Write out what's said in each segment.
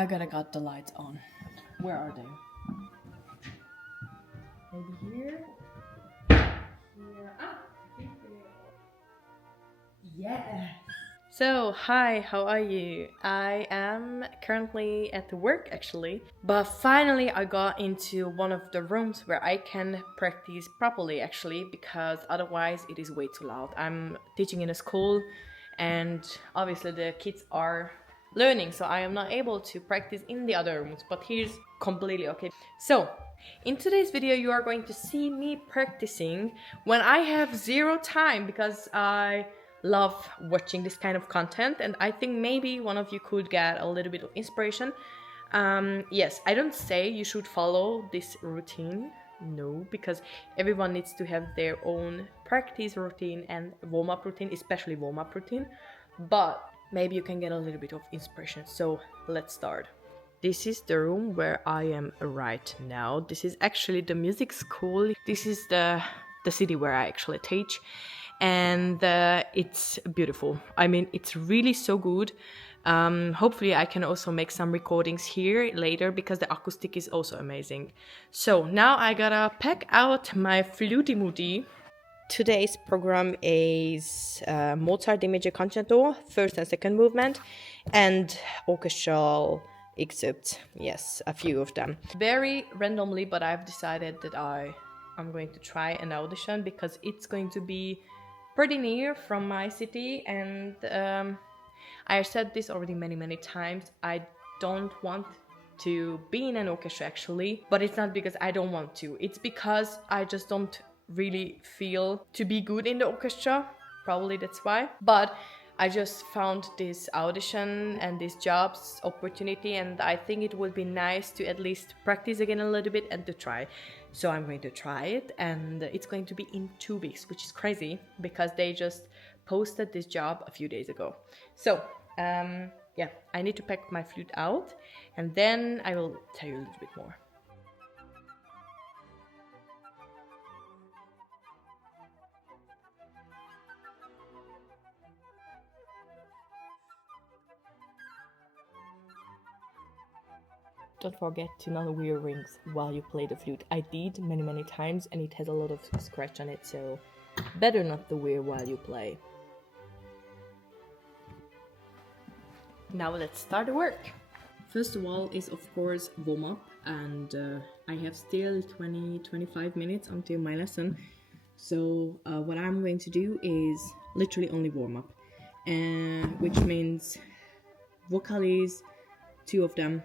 I gotta got the lights on. Where are they? Maybe here? Here. Ah! Yes! So, hi, how are you? I am currently at work actually, but finally I got into one of the rooms where I can practice properly actually, because otherwise it is way too loud. I'm teaching in a school and obviously the kids are learning, so I am not able to practice in the other rooms, but here's completely okay. So, in today's video you are going to see me practicing when I have zero time, because I love watching this kind of content and I think maybe one of you could get a little bit of inspiration. Yes, I don't say you should follow this routine, no, because everyone needs to have their own practice routine and warm-up routine, especially warm-up routine, but maybe you can get a little bit of inspiration. So let's start. This is the room where I am right now. This is actually the music school. This is the city where I actually teach, and it's beautiful. I mean, it's really so good. Hopefully I can also make some recordings here later, because the acoustic is also amazing. So now I gotta pack out my Flute moody. Today's program is Mozart Major Concerto, first and second movement, and orchestral excerpts. Yes, a few of them. Very randomly, but I've decided that I'm going to try an audition, because it's going to be pretty near from my city, and I said this already many times. I don't want to be in an orchestra actually, but it's not because I don't want to. It's because I just don't really feel to be good in the orchestra. Probably that's why. But I just found this audition and this jobs opportunity, and I think it would be nice to at least practice again a little bit and to try. So I'm going to try it, and it's going to be in 2 weeks, which is crazy because they just posted this job a few days ago. So yeah, I need to pack my flute out, and then I will tell you a little bit more. Don't forget to not wear rings while you play the flute. I did many times, and it has a lot of scratch on it, so better not to wear while you play. Now let's start the work. First of all is of course warm up, and I have still 20-25 minutes until my lesson. So what I'm going to do is literally only warm up, which means vocals, 2 of them,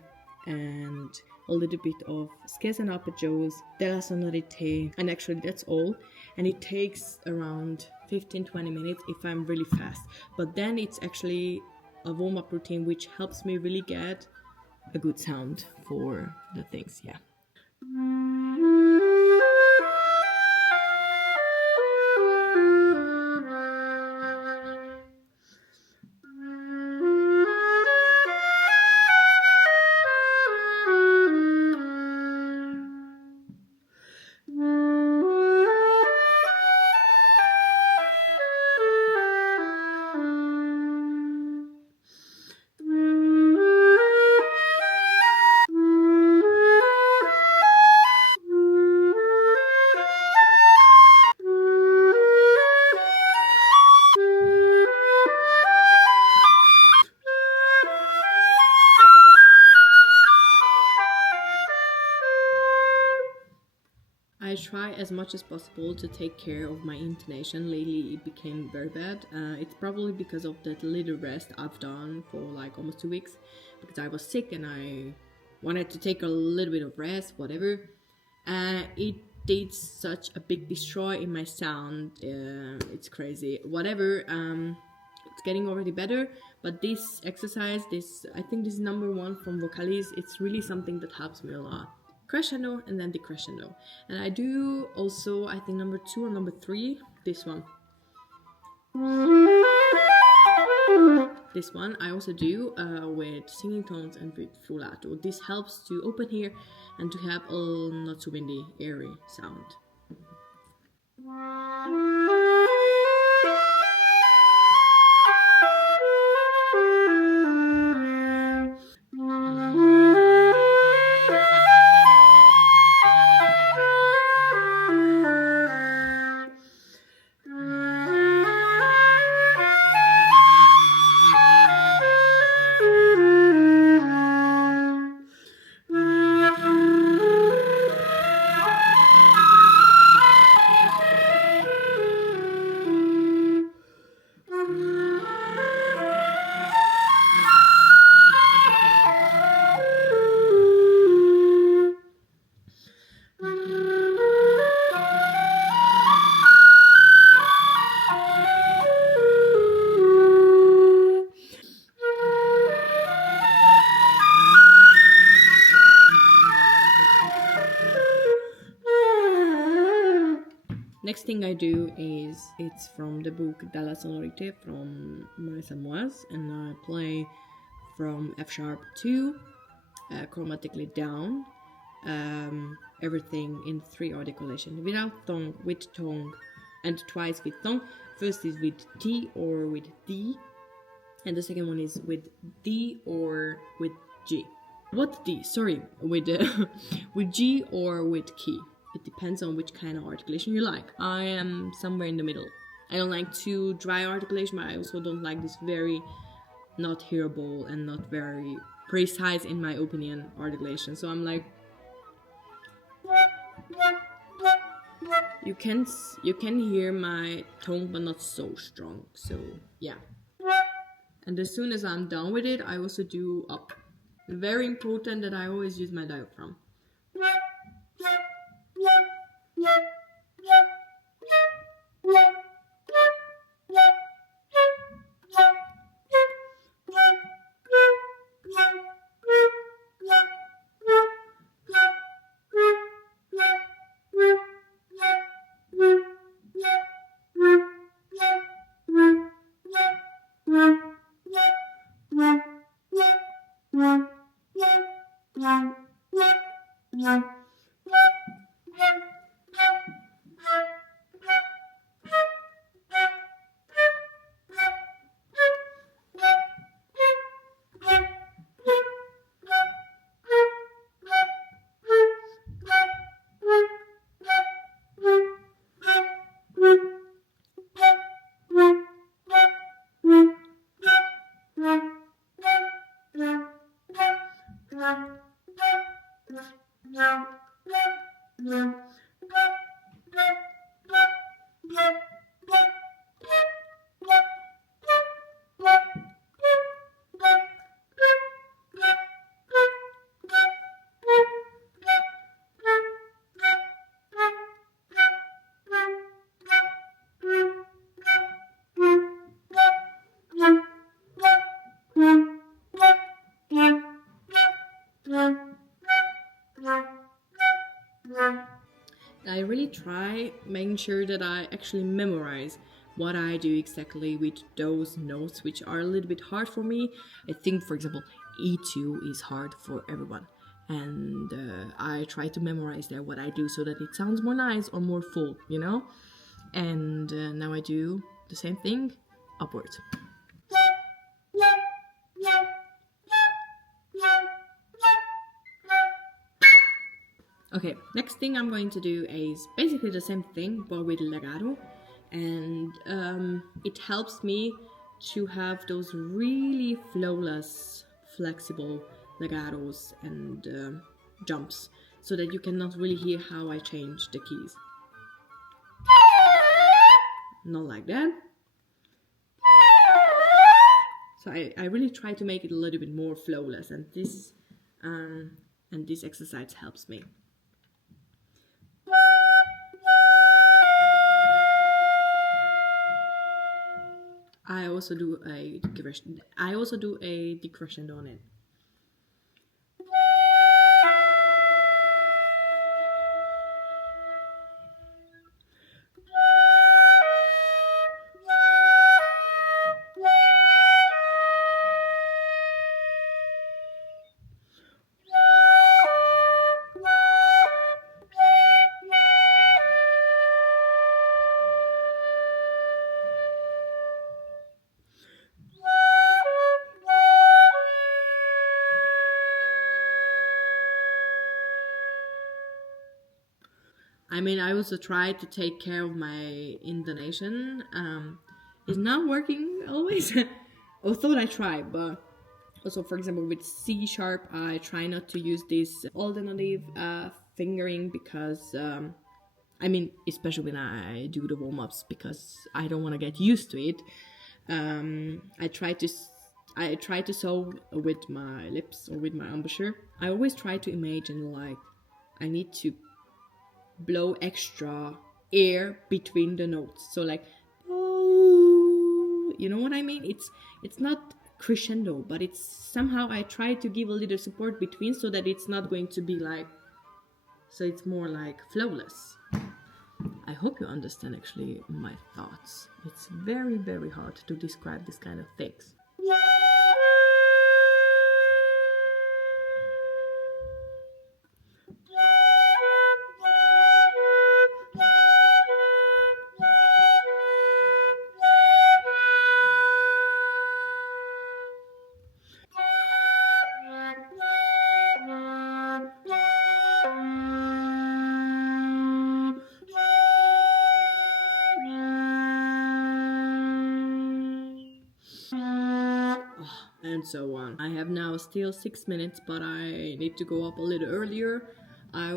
and a little bit of scherzi and arpeggios, della sonorité, and actually that's all. And it takes around 15-20 minutes if I'm really fast. But then it's actually a warm-up routine which helps me really get a good sound for the things, yeah. I try as much as possible to take care of my intonation. Lately it became very bad. It's probably because of that little rest I've done for like almost 2 weeks, because I was sick and I wanted to take a little bit of rest, whatever. It did such a big destroy in my sound. It's crazy. Whatever. It's getting already better, but this exercise, I think this is number 1 from vocals. It's really something that helps me a lot. Crescendo and then decrescendo. And I do also, I think number 2 or number 3, this one. This one I also do with singing tones and with frullato. This helps to open here and to have a not so windy, airy sound. Next thing I do is, it's from the book Dalla Sonorité from Maurice Amoise, and I play from F sharp to chromatically down, everything in 3 articulation, without tongue, with tongue, and twice with tongue. First is with T or with D, and the second one is with D or with G. What D? Sorry, with with G or with key. It depends on which kind of articulation you like. I am somewhere in the middle. I don't like too dry articulation, but I also don't like this very not hearable and not very precise, in my opinion, articulation. So I'm like, you can hear my tone, but not so strong. So yeah. And as soon as I'm done with it, I also do up. Very important that I always use my diaphragm. I really try making sure that I actually memorize what I do exactly with those notes, which are a little bit hard for me. I think, for example, E2 is hard for everyone, and I try to memorize there what I do so that it sounds more nice or more full, you know. And now I do the same thing upwards. Okay, next thing I'm going to do is basically the same thing but with legato, and it helps me to have those really flawless, flexible legatos and jumps, so that you cannot really hear how I change the keys. Not like that. So I really try to make it a little bit more flawless, and this exercise helps me. I also do a decrescendo on it. I mean, I also try to take care of my intonation. It's not working always. Although I try, but also, for example, with C sharp, I try not to use this alternative fingering because, I mean, especially when I do the warm-ups, because I don't want to get used to it. I try to sew with my lips or with my embouchure. I always try to imagine like I need to blow extra air between the notes. So like, oh, you know what I mean? It's not crescendo, but it's somehow I try to give a little support between so that it's not going to be like, so it's more like flawless. I hope you understand actually my thoughts. It's very, very hard to describe this kind of things. And so on. I have now still 6 minutes, but I need to go up a little earlier. I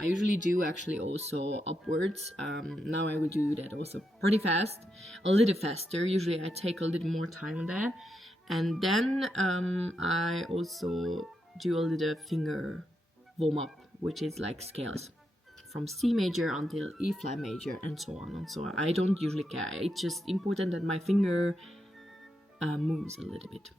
usually do actually also upwards. Now I will do that also pretty fast, a little faster. Usually I take a little more time on that. And then I also do a little finger warm up, which is like scales from C major until E flat major and so on and so on. I don't usually care. It's just important that my finger moves a little bit.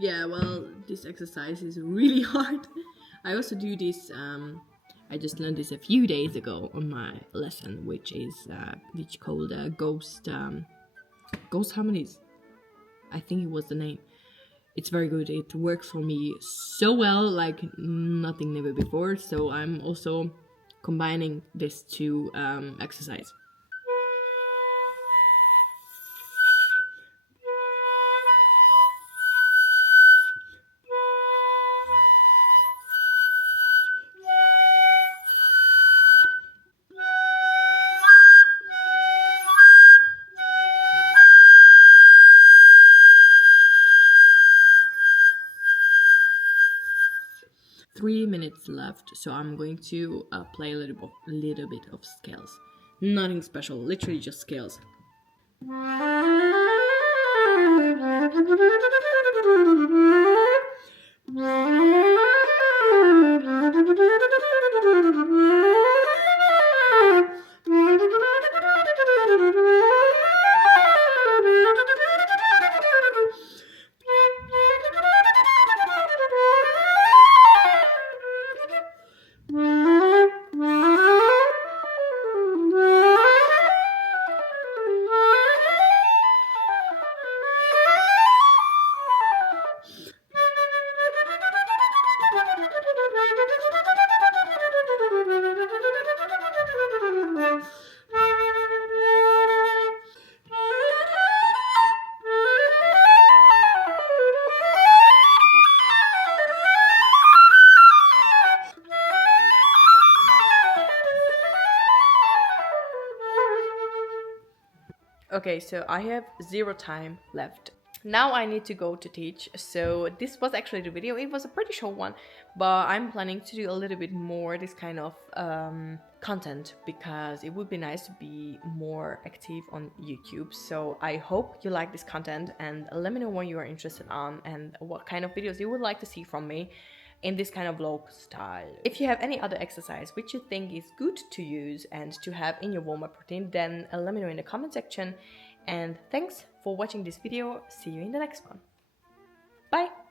Yeah, well, this exercise is really hard. I also do this, I just learned this a few days ago on my lesson, which called Ghost Harmonies. I think it was the name. It's very good. It works for me so well, like nothing never before. So I'm also combining this to exercise. Three minutes left, so I'm going to play a little bit of scales. Nothing special, literally just scales. Okay, so I have 0 time left. Now I need to go to teach, so this was actually the video. It was a pretty short one, but I'm planning to do a little bit more this kind of content because it would be nice to be more active on YouTube. So I hope you like this content and let me know what you are interested on and what kind of videos you would like to see from me in this kind of vlog style. If you have any other exercise which you think is good to use and to have in your warm-up routine, then let me know in the comment section. And thanks for watching this video. See you in the next one. Bye!